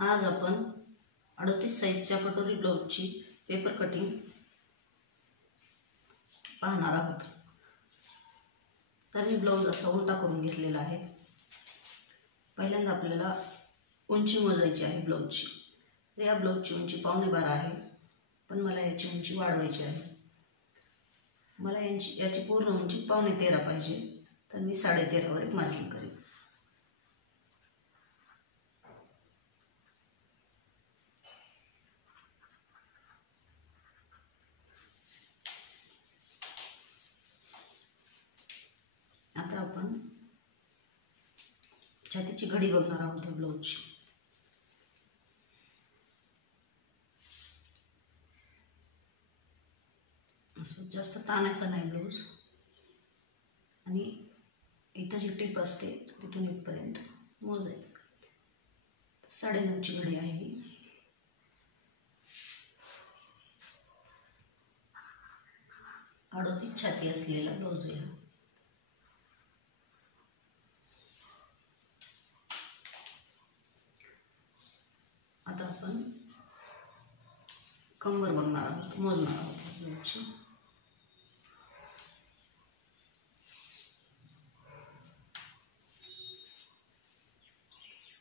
आज आपण 38 साईजच्या कटोरी ब्लाउजची पेपर कटिंग पाहणार आहोत। तर मी ब्लाउज असा उलटा करून घेतलेला आहे। पहिल्यांदा आपल्याला उंची मोजायची आहे ब्लाउजची। तर या ब्लाउजची उंची 12.5 आहे, पण मला याची उंची वाढवायची आहे। मला याची पूर्ण उंची 12.5 पाहिजे, तर मी 13.5 वर एक मार्किंग करेन। आता आपण छातीची घडी बघणार आहोत या ब्लाउजची। असं जास्त ताणायचा नाही ब्लाउज, आणि इथं जी टिप असते तिथून इथपर्यंत मोजायचं। 9.5 ची घडी आहे ही। अडोतीस छाती असलेला ब्लाउज आहे। आता आपण कंबर बघणार आहोत, मोजणार आहोत ब्लाउजची।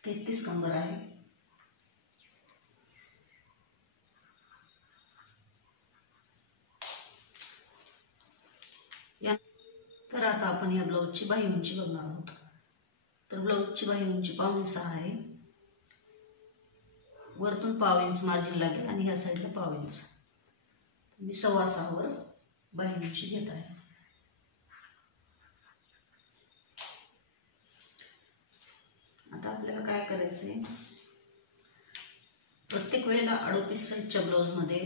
ते 33 कंबर आहे। तर आता आपण या ब्लाउजची बाही उंची बघणार आहोत। तर ब्लाउजची बाही उंची 5.5 आहे। वरतून 1/2 इंच मार्जिन लागेल आणि ह्या साईडला 1/2 इंच। मी 6.25 वर बाही उंची घेत आहे। आता आपल्याला काय करायचंय, प्रत्येक वेळेला 38 साईजच्या ब्लाउजमध्ये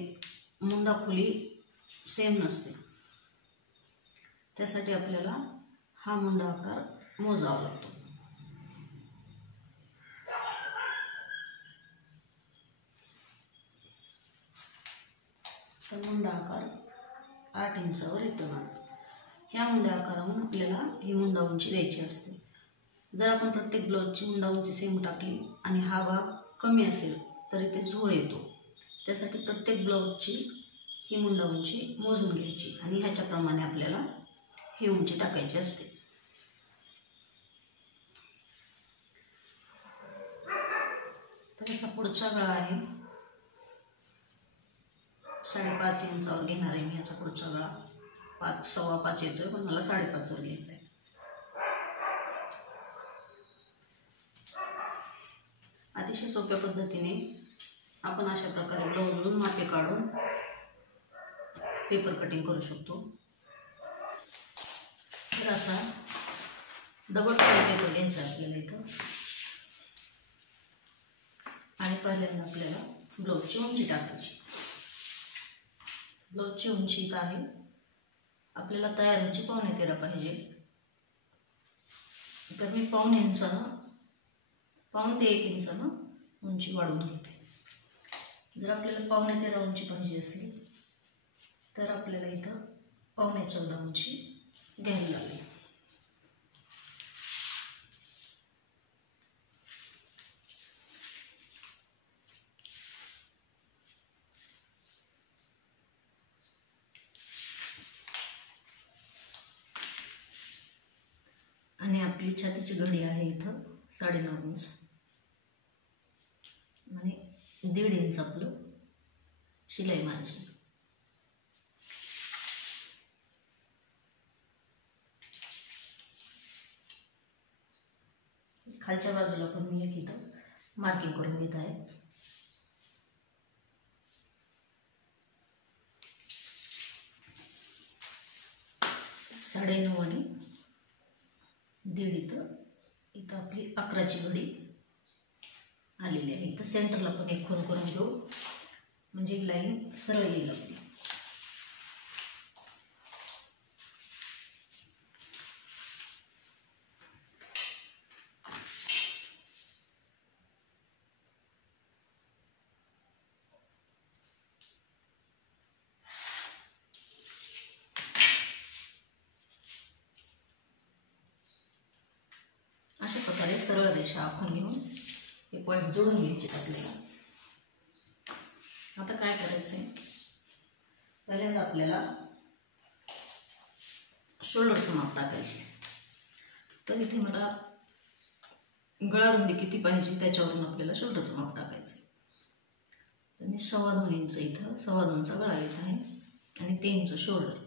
मुंडा खोली सेम नसते। त्यासाठी आपल्याला हा मुंडा आकार मोजावा लागतो। तर मुंडा आकार 8 इंचावर येतो माझा। ह्या मुंडा आकारावरून आपल्याला ही मुंडा उंची द्यायची असते। जर आपण प्रत्येक ब्लाउजची मुंडा उंची सेम टाकली आणि हा भाग कमी असेल तर इथे झोळ येतो। त्यासाठी प्रत्येक ब्लाउजची ही मुंडा उंची मोजून घ्यायची आणि ह्याच्याप्रमाणे आपल्याला ही उंची टाकायची असते। तर असा पुढचा गळा आहे, 5.5 इंचावर घेणार आहे मी याचा पुढचा गळा। 5.25 येतोय, पण मला 5.5 वर घ्यायचा आहे। अतिशय सोप्या पद्धतीने आपण अशा प्रकारे ब्लाउजवरून मापे काढून पेपर कटिंग करू शकतो। तर असा डबल पेपर घ्यायचा आपल्याला इथं, आणि पहिल्यांदा आपल्याला ब्लाउजची उंची टाकायची। ब्लाउजची उंची इथं आहे, आपल्याला तयार उंची 12.5 पाहिजे। तर मी 1/2 इंचानं 1/2 ते 1 इंचानं उंची वाढवून घेते। जर आपल्याला 13.5 उंची पाहिजे असेल तर आपल्याला इथं 14.25 उंची घ्यावी लागेल। आणि आपली छातीची घडी आहे इथं 9.5 इंच, आणि 1.5 इंच आपलं शिलाई मार्जिन। खालच्या बाजूला पण मी एक इथं मार्किंग करून घेत आहे। साडे 9 आणि 1.5 इथं आपली 11ची घडी आलेली आहे। इथं सेंटरला पण एक खूण करून घेऊ, म्हणजे एक लाईन सरळ येईल आपली। अशा प्रकारे सरळ रेषा आखून घेऊन हे पॉईंट जोडून घ्यायचे आपल्याला. आता काय करायचंय, पहिल्यांदा आपल्याला शोल्डरचं माप टाकायचं. तर इथे मला गळा रुंदी किती पाहिजे त्याच्यावरून आपल्याला शोल्डरचं माप टाकायचं. तर मी 2.25 इंच इथं 2.25चा गळा येत आहे आणि 3 इंच शोल्डर.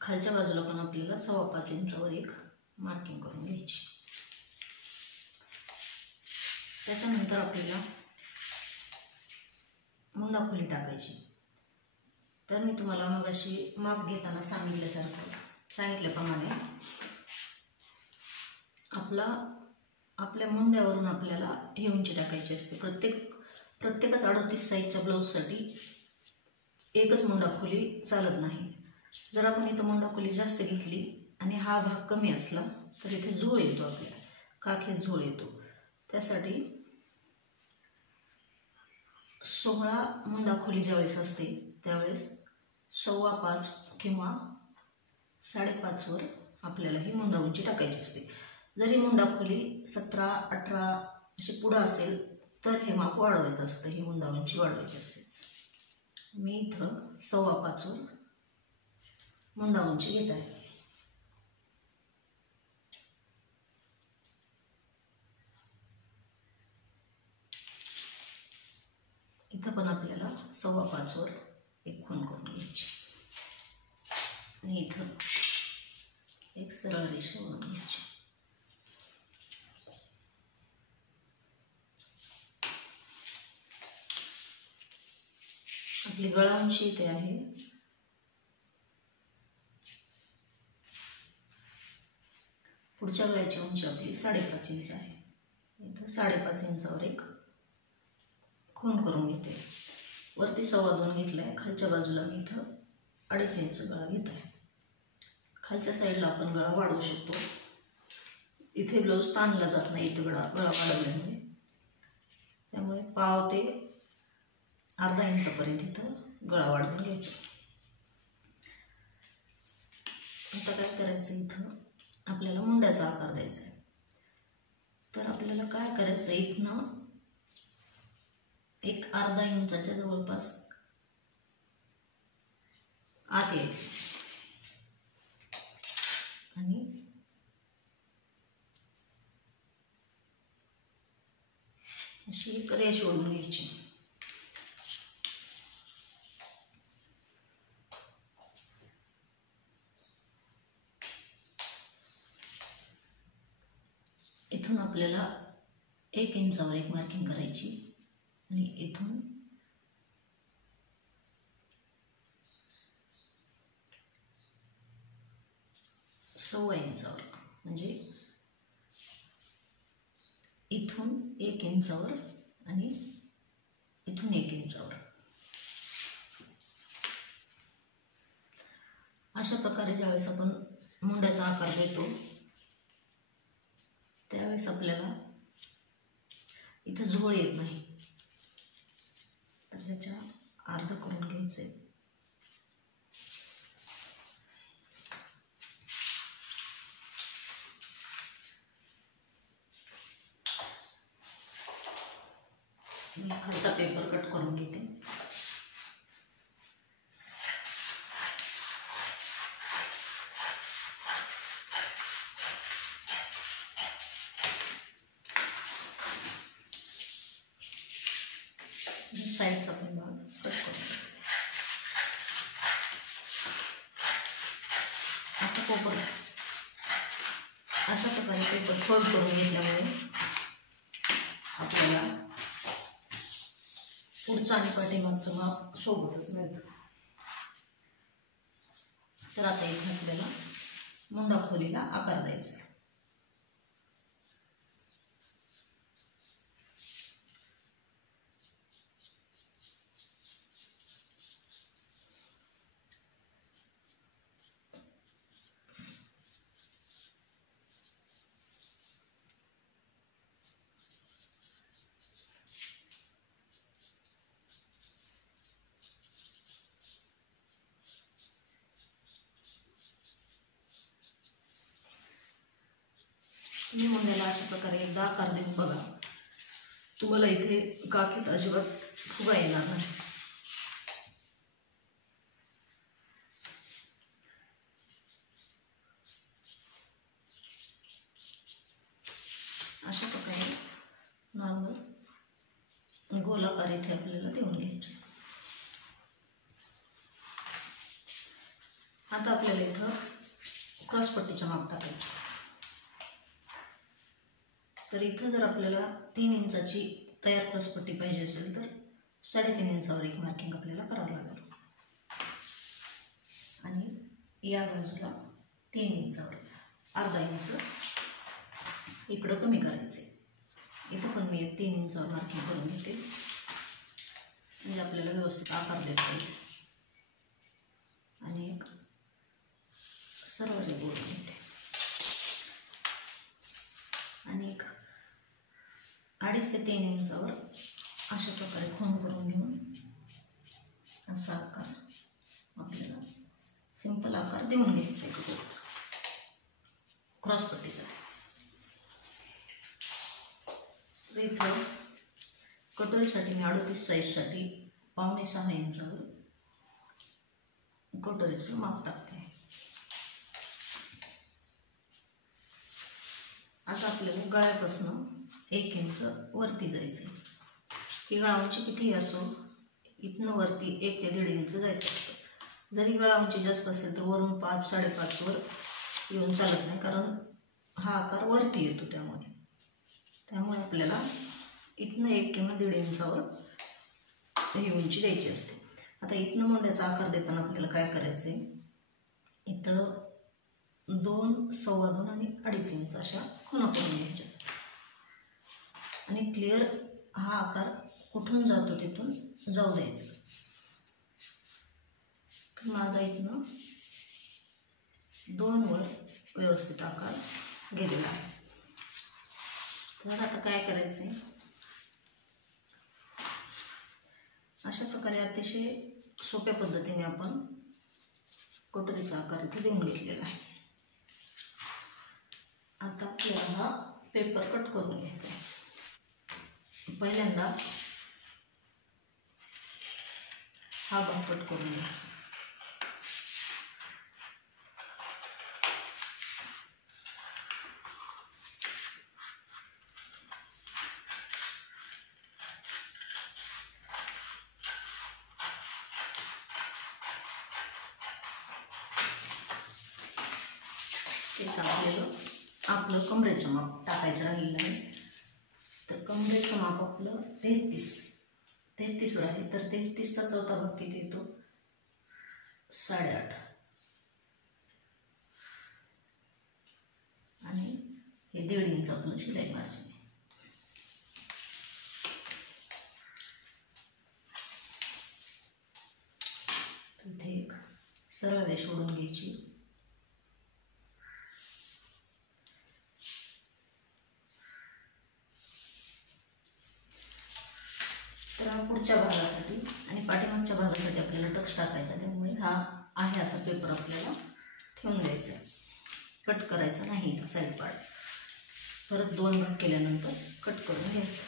खालच्या बाजूला पण आपल्याला 5.25 इंचावर एक मार्किंग करून घ्यायची. त्याच्यानंतर आपल्याला मुंडा खोली टाकायची. तर मी तुम्हाला मगाशी माप घेताना सांगितल्याप्रमाणे आपल्या मुंड्यावरून आपल्याला ही उंची टाकायची असते. प्रत्येकच 38 साईजच्या ब्लाऊजसाठी एकच मुंडा खोली चालत नाही. जर आपण इथं मुंडा खोली जास्त घेतली आणि हा भाग कमी असला तर इथे झोळ येतो, आपल्याला काखेत झोळ येतो. त्यासाठी 16 मुंडा खोली ज्यावेळेस असते त्यावेळेस 5.25 किंवा 5.5 वर आपल्याला ही मुंडा उंची टाकायची असते. जरी मुंडा खोली 17, 18 अशी पुढं असेल तर हे माप वाढवायचं असतं, ही मुंडा उंची वाढवायची असते. मी इथं 5.25 वर मुंडा उंची घेत आहे. इथं पण आपल्याला 5.25 वर एक खूण करून घ्यायची आणि इथं एक सरळ रेषा ओढून घ्यायची. आपली गळा उंची इथे आहे पुढच्या गळ्याची उंची आपली 5.5 इंच आहे. इथं 5.5 इंचावर एक खूण करून घेते. वरती 2.25 घेतलाय, खालच्या बाजूला मी इथं 2.5 इंच गळा घेत आहे. खालच्या साईडला आपण गळा वाढवू शकतो. इथे ब्लाऊज ताणला जात नाही इथं गळा वाढवल्यामुळे, त्यामुळे 1.5 ते अर्धा इंचापर्यंत इथं गळा वाढवून घ्यायचा. आता काय करायचं, इथं आपल्याला मुंड्याचा आकार द्यायचा आहे. तर आपल्याला काय करायचं, इथनं एक अर्धा इंचाच्या जवळपास आत यायचं आणि अशी एक रेष ओढून घ्यायची. इथून आपल्याला 1 इंचावर एक मार्किंग करायची आणि इथून 1.25 इंचावर, म्हणजे इथून 1 इंचावर आणि इथून 1 इंचावर अशा प्रकारे ज्यावेळेस आपण मुंड्याचा आकार देतो त्यावेळेस आपल्याला इथं झोळ येत नाही, तर ह्याच्या अर्ध करून घ्यायचंय. मी खालचा पेपर कट करून घेते. साईडचा पण भाग कट करून अशा प्रकारे पेपर फोल्ड करून घेतल्यामुळे आपल्याला पुढचा आणि पाठीमागचं माप सोबतच मिळतं. तर आता इथे आपल्याला मुंडा खोलीला आकार द्यायचा. मी मुंड्याला अशा प्रकारे एकदा आकार देऊन बघा. तुम्हाला इथे काखेत अजिबात फुगा येणार नाही. अशा प्रकारे नॉर्मल गोलाकार इथे आपल्याला देऊन घ्यायचं. आता आपल्याला इथं क्रॉसपट्टीचं माप टाकायचं. तर इथं जर आपल्याला 3 इंचाची तयार क्रॉसपट्टी पाहिजे असेल तर 3.5 इंचावर एक मार्किंग आपल्याला करावं लागेल. आणि या बाजूला 3 इंचावर अर्धा इंच इकडं कमी करायचे. इथं पण मी एक 3 इंचावर मार्किंग करून घेते, म्हणजे आपल्याला व्यवस्थित आकार देता येईल. आणि एक सरळ रेघ ओढून घेते आणि एक 2.5 ते 3 इंचावर अशा प्रकारे खूण करून घेऊन असा आकार आपल्याला सिंपल आकार देऊन घ्यायचा आहे क्रॉसपट्टीसाठी. तर इथं कटोरीसाठी मी 38 साईजसाठी 5.25-6 इंचावर कटोरीचं माप टाकते. आता आपल्याला गळ्यापासून 1 इंच वरती जायचं. ही गळा उंची कितीही असो, इथनं वरती 1 ते 1.5 इंच जायचं असतं. जरी गळा उंची जास्त असेल तर वरून 5-5.5 वर येऊन चालत नाही, कारण हा आकार वरती येतो. त्यामुळे आपल्याला इथनं 1 किंवा 1.5 इंचावर ही उंची द्यायची असते. आता इथनं मुंड्याचा आकार देताना आपल्याला काय करायचं आहे, इथं 2, 2.25 आणि 2.5 इंच अशा खुणा करून घ्यायच्या. आणि क्लिअर हा आकार कुठून जातो तिथून जाऊ द्यायचा. तर माझा इथनं 2 वर व्यवस्थित आकार गेलेला आहे. तर आता काय करायचं आहे, अशा प्रकारे अतिशय सोप्या पद्धतीने आपण कटोरीचा आकार इथे देऊन घेतलेला आहे. आता आपल्याला हा पेपर कट करून घ्यायचा आहे. पहिल्यांदा हा भाग कट करून घ्यायचा. आपलं कमरेचं माप टाकायचं राहिलं आहे. तर कमरेचं माप आपलं 33 वर आहे. तर 33चा चौथा भाग किती येतो, 8.5. आणि हे 1.5 इंच आपलं शिलाई मार्जिन आहे. इथे एक सरळ रेष ओढून घ्यायची. तर हा पुढच्या भागासाठी आणि पाठीमागच्या भागासाठी आपल्याला टक्स टाकायचा. त्यामुळे हा आहे असा पेपर आपल्याला ठेवून द्यायचा आहे. कट करायचा नाही साईड पार्ट. परत 2 भाग केल्यानंतर कट करून घ्यायचा.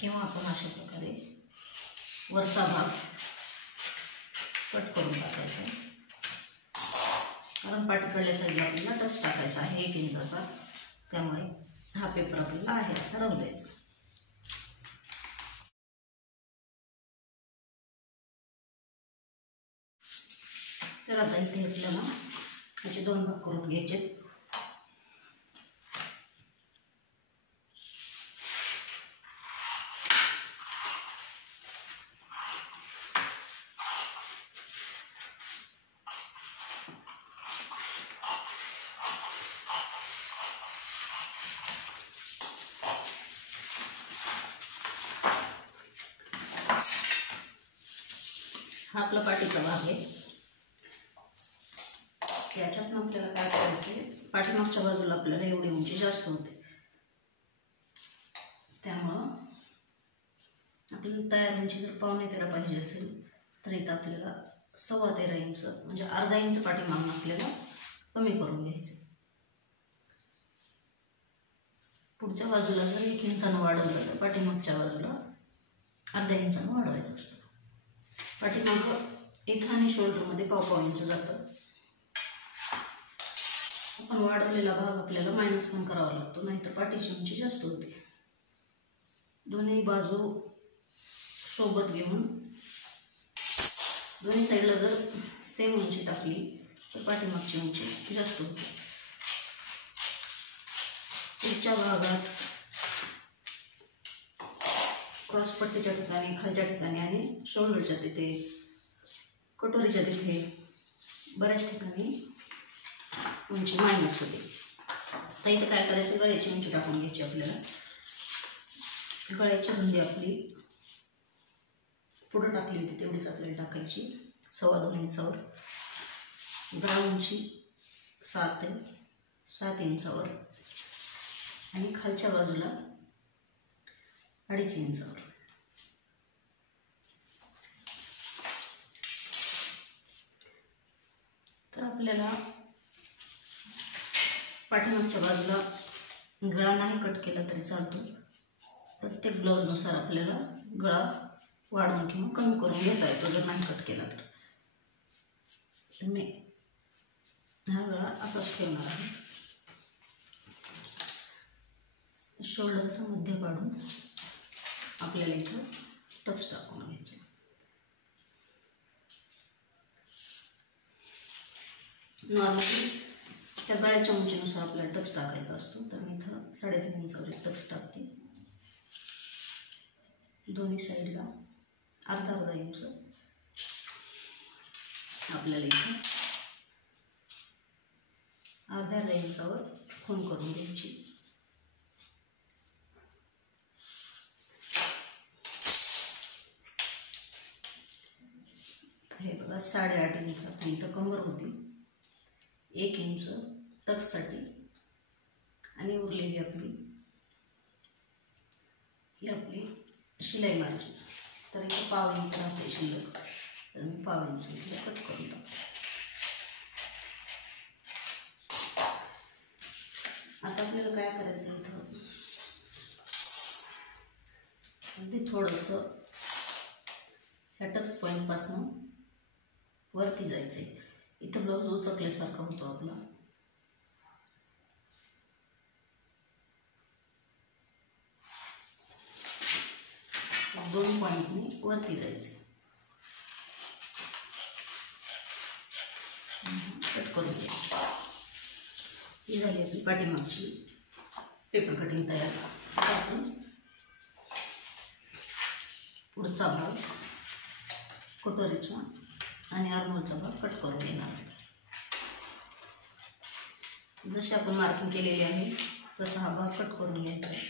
किंवा आपण अशा प्रकारे वरचा भाग कट करून टाकायचा, कारण पाठीकडल्या साईडला आपल्याला टच टाकायचा आहे 1 इंचाचा. त्यामुळे हा पेपर आपल्याला आहे असा राहू द्यायचा. तर आता इथे आपल्याला असे 2 भाग करून घ्यायचे. हा आपला पाठीचा भाग आहे. याच्यातून आपल्याला काय करायचं आहे, पाठीमागच्या बाजूला आपल्याला एवढी उंची जास्त होते, त्यामुळं आपल्याला तयार उंची जर 13.5 पाहिजे असेल तर इथं आपल्याला 13.25 इंच म्हणजे अर्धा इंच पाठीमागून आपल्याला कमी करून घ्यायचं. पुढच्या बाजूला जर 1 इंचानं वाढवलं तर पाठीमागच्या बाजूला अर्धा इंचानं वाढवायचं असतं. पाठीमागं इथं आणि शोल्डरमध्ये पाव इंच जातं. आपण वाढवलेला भाग आपल्याला मायनस पण करावा लागतो, नाहीतर पाठीची उंची जास्त होते. दोन्ही बाजू सोबत घेऊन दोन्ही साईडला जर सेम उंची टाकली तर पाठीमागची उंची जास्त होते. पुढच्या भागात क्रॉसपट्टीच्या ठिकाणी, खालच्या ठिकाणी आणि शोल्डरच्या तिथे, कटोरीच्या तिथे बऱ्याच ठिकाणी उंची मायनस होते. तर इथे काय करायचं, गळ्याची उंची टाकून घ्यायची आपल्याला. गळ्याची रुंदी आपली पुढे टाकली होती तेवढीच आपल्याला टाकायची, 2.25 इंचावर. गळा उंची 7 इंचावर आणि खालच्या बाजूला 2.5 इंचावर. तर आपल्याला पाठीमागच्या बाजूला गळा नाही कट केला तरी चालतो. प्रत्येक ब्लाऊजनुसार आपल्याला गळा वाढवून किंवा कमी करून घेता येतो जर नाही कट केला तर. मी हा गळा असाच ठेवणार आहे. शोल्डरचा मध्य काढून आपल्याला इथं टक्स टाकून घ्यायचं. नॉर्मली त्या गळ्याच्या उंचीनुसार आपल्याला टक्स टाकायचा असतो. तर मी इथं 3.5 इंचावर एक टक्स टाकते. दोन्ही साईडला अर्धा इंच आपल्याला इथं अर्ध्या इंचावर खूण करून घ्यायची. हे बघा 8.5 इंच आपली इथं कंबर होती. 1 इंच टक्ससाठी आणि उरलेली आपली ही आपली शिलाई मार्जिन. तर इथं पाव इंच राहते शिल्लक, तर मी पाव इंच इथलं कट करून टाकतो. आता आपल्याला काय करायचं, इथं अगदी थोडंसं ह्या टक्स पॉईंटपासून वरती जायचं आहे. इथं ब्लाऊज उचकल्यासारखा होतो आपला. दोन पॉईंटने वरती जायचे. कट करून घ्यायची. ही झाली आपली पाठीमागची पेपर कटिंग तयार. आता आपण पुढचा भाग कटोरीचा आणि आर्मोलचा भाग कट करून घेणार आहोत. जशी आपण मार्किंग केलेली आहे तसा हा भाग कट करून घ्यायचा आहे.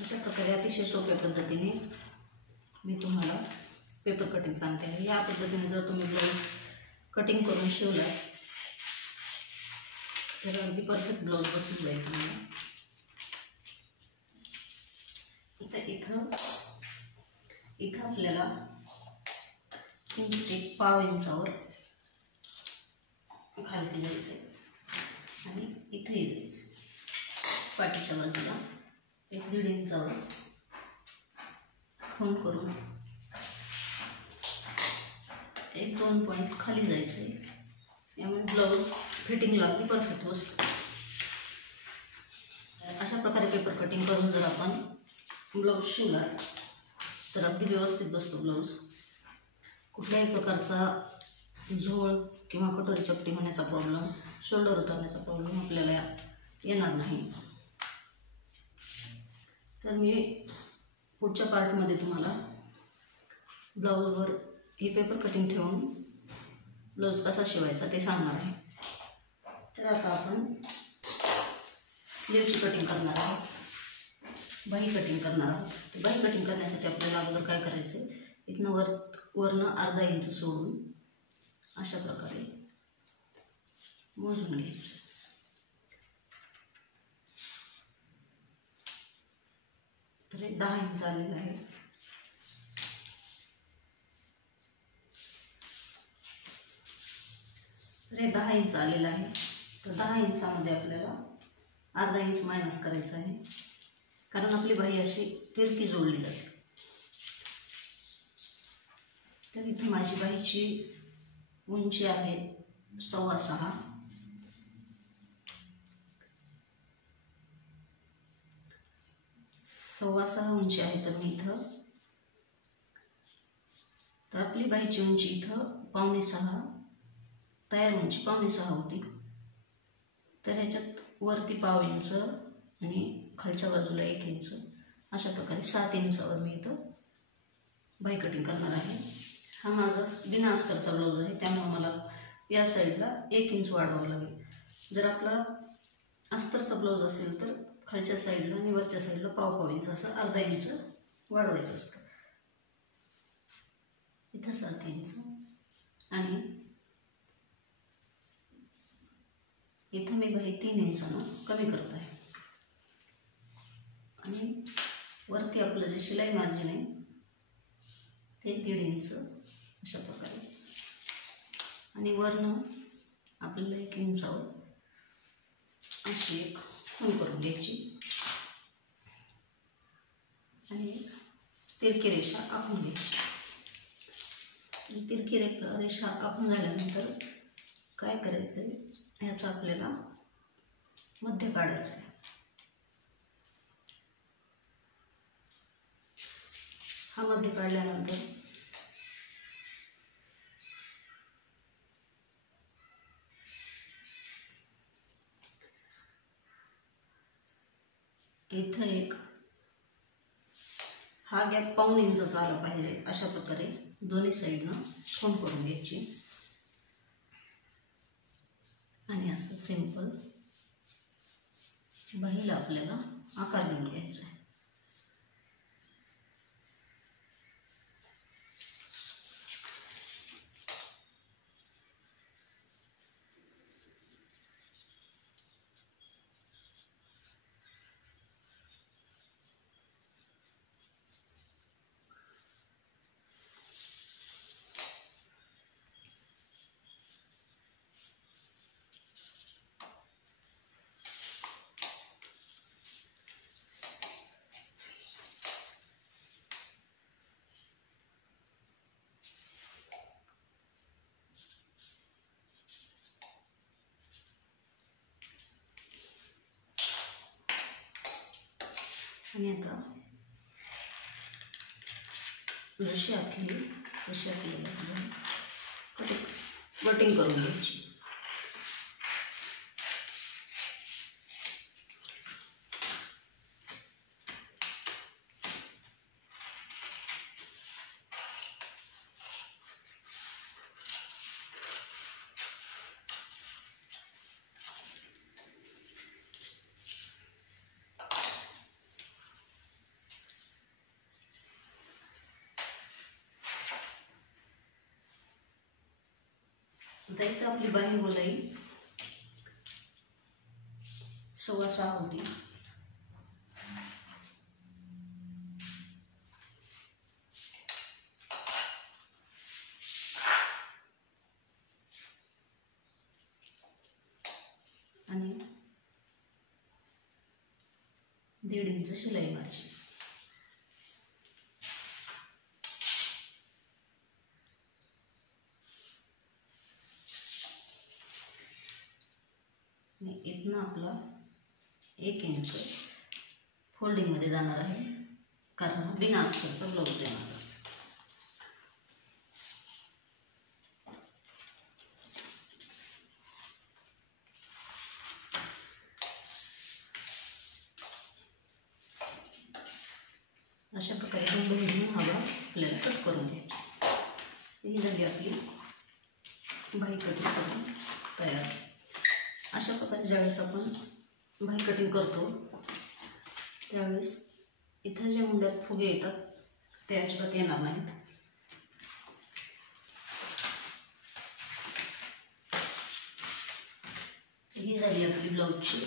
अशा प्रकारे अतिशय सोप्या पद्धतीने मी तुम्हाला पेपर कटिंग सांगते आहे. या पद्धतीने जर तुम्ही ब्लाऊज कटिंग करून शिवला तर अगदी परफेक्ट ब्लाऊज बसून जाईल तुम्हाला. इथं आपल्याला एक पाव इंचावर खालती जायचं आणि इथे जायचं. पाठीच्या बाजूला 1.5 इंचावर खूण करून 1-2 पॉईंट खाली जायचे. यामुळे ब्लाऊज फिटिंगला अगदी परफेक्ट बसतो. अशा प्रकारे पेपर कटिंग करून जर आपण ब्लाऊज शिवला तर अगदी व्यवस्थित बसतो ब्लाऊज. कुठल्याही प्रकारचा झोळ किंवा कटोरी चपटी होण्याचा प्रॉब्लेम, शोल्डर उतरण्याचा प्रॉब्लेम आपल्याला येणार नाही. तर मी पुढच्या पार्टमध्ये तुम्हाला ब्लाऊजवर ही पेपर कटिंग ठेवून ब्लाऊज कसा शिवायचा ते सांगणार आहे. तर आता आपण स्लीवची कटिंग करणार आहोत, बाही कटिंग करणार आहोत. तर बाही कटिंग करण्यासाठी आपल्याला अगोदर काय करायचं, इथनं वरनं अर्धा इंच सोडून अशा प्रकारे मोजून घ्यायचं. तर हे 10 इंच आलेलं आहे. तर हे 10 इंच आलेलं आहे. तर 10 इंचामध्ये आपल्याला अर्धा इंच मायनस करायचं आहे, कारण आपली बाही अशी तिरकी जोडली जाते. तर इथे माझी बाहीची उंची आहे 6.25. उंची आहे. तर मी इथं, तर आपली बाहीची उंची इथं 5.25, तयार उंची 5.25 होती. तर ह्याच्यात वरती 0.5 इंच आणि खालच्या बाजूला 1 इंच अशा प्रकारे 7 इंचावर मी इथं बाही कटिंग करणार आहे. हा माझा बिना अस्तरचा ब्लाऊज आहे, त्यामुळे मला या साईडला 1 इंच वाढवावं लागेल. जर आपला अस्तरचा ब्लाऊज असेल तर खालच्या साईडला आणि वरच्या साईडला 0.5 इंच असं अर्धा इंच वाढवायचं असतं. इथं 7 इंच आणि इथं मी बाही 3 इंचानं कमी करत आहे. आणि वरती आपलं जे शिलाई मार्जिन आहे ते 1.5 इंच अशा प्रकारे, आणि वरनं आपल्याला 1 इंचावर अशी एक खूण करून घ्यायची आणि तिरकी रेषा आखून घ्यायची. तिरकी रेषा आखून झाल्यानंतर काय करायचं आहे, ह्याचा आपल्याला मध्य काढायचा आहे. हा मध्य काढल्यानंतर इथं एक हा गॅप 0.5 इंचाचा आला पाहिजे. अशा प्रकारे दोन्ही साईडनं खूण करून घ्यायची आणि असं सिंपल बाहीला आपल्याला आकार देऊन घ्यायचा आहे. आणि आता जशी आखली तशी आपल्याला कटिंग करून घ्यायची. आता इथं आपली बाही गोलाई 6.25 होती. आणि 1.5 इंच शिलाई मार्जिन. इथनं आपला 1 इंच फोल्डिंगमध्ये जाणार आहे. कारण हा बिना अस्तरचा ब्लाऊज आहे माझा. अशा प्रकारे दोन घेऊन हा भाग आपल्याला कट करून घ्यायचा. ही झाली आपली बाही कटिंग करून तयार. अशा प्रकारे ज्यावेळेस आपण बाही कटिंग करतो त्यावेळेस इथं जे मुंड्यात फुगे येतात ते अजिबात येणार नाहीत. ही झाली आपली ब्लाऊजची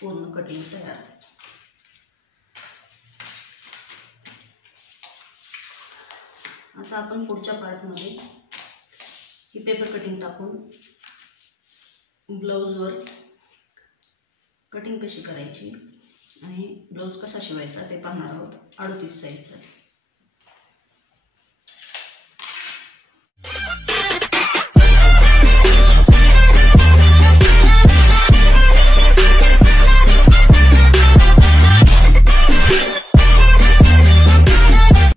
पूर्ण कटिंग तयार. आता आपण पुढच्या पार्टमध्ये ही पेपर कटिंग टाकून ब्लाऊजवर कटिंग कशी करायची आणि ब्लाऊज कसा शिवायचा ते पाहणार आहोत 38 साईजचा.